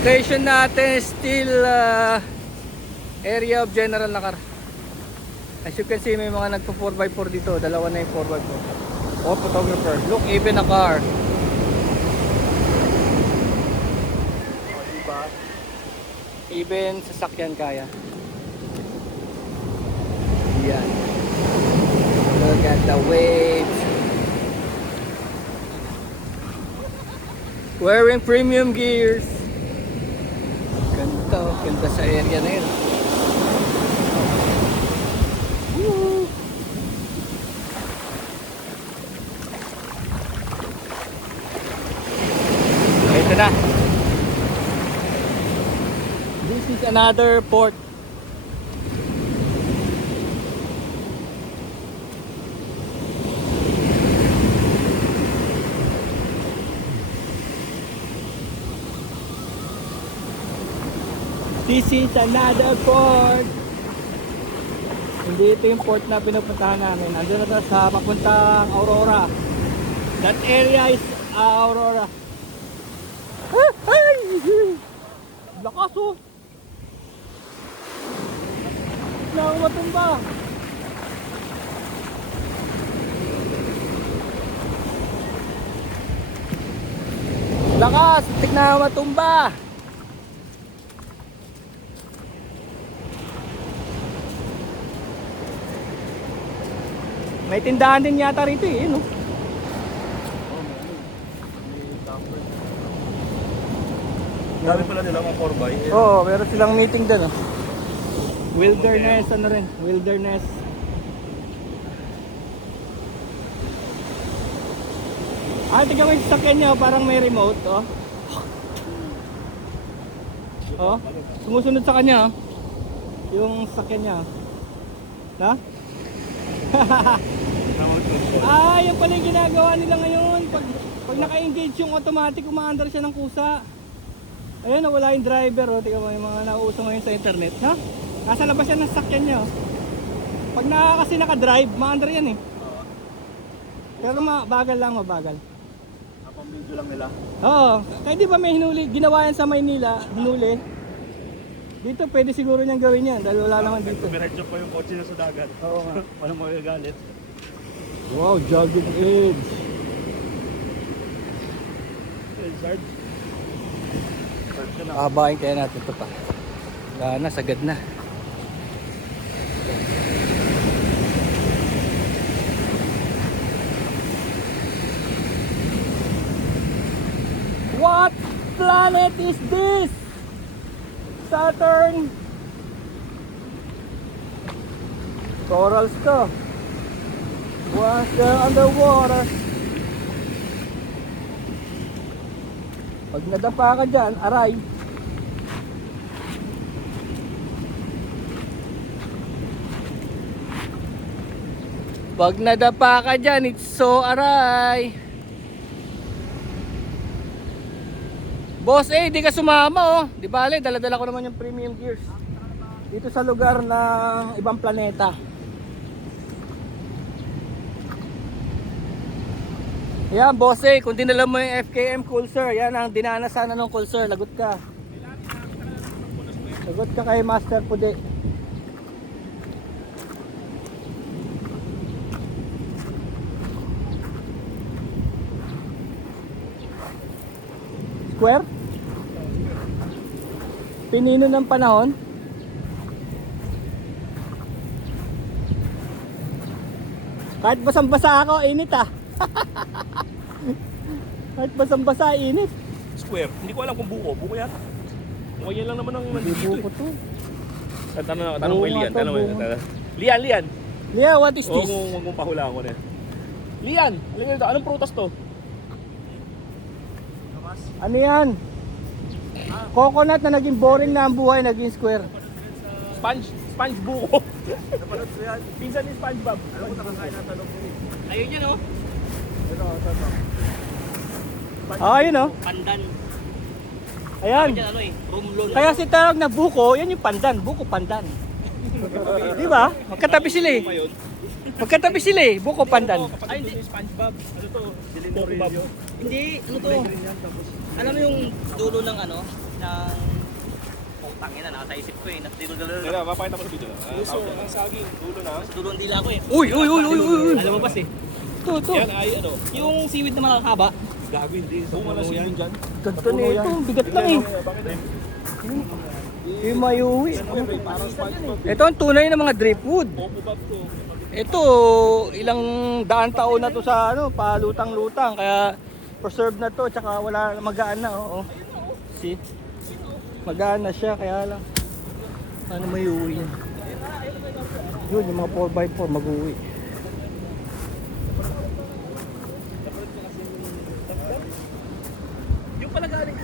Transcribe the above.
Location natin still area of general na car. As you can see, may mga nagpo 4x4 dito. Dalawa na yung 4x4. Oh, photographer. Look, even a car. Oh, diba? Even sasakyan kaya. Yan. Look at the waves. Wearing premium gears. Ganda sa area na yun. Woo! Ito na. This is another port. This is another port. Hindi ito yung port na pinupuntahan namin. Andun na tayo sa papuntang Aurora. That area is Aurora. Ay! Lakas oh! Bigla ako matumba. Lakas! Tignan ako matumba. May tindahan din yata rito eh, no? Dami pala nila mga 4x. Oo, meron silang meeting doon, oh. Wilderness, ano rin? Wilderness. Ah, tignan mo yung sasakyan niya, parang may remote, oh. Oh, sumusunod sa kanya, oh. Yung sasakyan niya, oh. Na? Ah, yan pala yung ginagawa nila ngayon. Pag naka-engage yung automatic, umaandar siya ng kusa. Ayun, nawala yung driver. Oh. Tingnan mo yung mga nauuso ngayon sa internet. Ha? Nasa labas yan ng sakyan niya. Oh. Pag kasi naka-drive, maandar yan eh. Pero bagal lang, mabagal. Napamidyo lang nila. Oo. Kaya di ba may hinuli, ginawa yan sa Maynila, hinuli. Dito pwede siguro niyang gawin yan dahil wala naman dito. Miradyo pa yung kotse na sa dagat. Oo nga. Walang magagalit. Wow, jogging edge. Sarge. Sarge ka na. Abahin kaya natin ito pa. Wala na, sagad na. What planet is this? Saturn. Corals to. Was underwater. Pag nadapa ka dyan, aray. Pag nadapa ka dyan, it's so aray. Boss, di ka sumama oh. Di bale, dala-dala ko naman yung premium gears. Dito sa lugar ng ibang planeta. Yan, boss kung dinala mo yung FKM Coolser, yan ang dinana sana ng Coolser, lagot ka. Lagot ka kay Master Pude. Square? Pinino ng panahon? Kahit basang-basa ako, init ah. Kahit basang-basa, init. Square. Hindi ko alam kung buko. Buko yan. Buko yan lang naman ang nandito Buko to. Tanong mo Lian. Tanong mo. Lian. Lia, what is this? Huwag mong pahulaan ko na. Lian, alam mo ito. Anong prutas to? Ano yan? Coconut na naging boring na ang buhay, naging square. Sponge buko. Napanood ko yan. Pinsan ni SpongeBob. Alam mo nakakain na talong ko. Ayun yan oh. Ito. Ayun oh. Pandan. Ayan. Yan ano eh, rumlon. Kaya si tawag na buko, yan yung pandan. Buko pandan. Di ba? Magkatabi sila eh. Magkatabi sila eh. Buko pandan. Ay, hindi. SpongeBob. Ano to? Dilindorillo. Hindi, ano to? Alam mo yung dulo ng ano? Ng... Putang ina, nasa isip ko eh. Nasa dulo. Kaya, mapakita mo sa video. Puso, ang saging, dulo na. Sa dulo ng dila ko eh. Uy, uy, uy, uy, uy. Alam mo ba eh? Ito. Yan ay ano? Yung seaweed na makakaba. Gago, hindi. Bunga na siya dyan. Ganto na ito. Bigat lang eh. Bakit eh? Yung mayuwi. Parang SpongeBob. Ito ang tunay na mga driftwood. Popo Bob to. Ito, ilang daan taon na to sa ano, palutang-lutang. Kaya preserve na to. Tsaka wala, magaan na. Oo. See? Magaan na siya. Kaya lang. Ano mayuwi yan? Yun, yung mga 4x4 mag-uwi. Yung pala galing.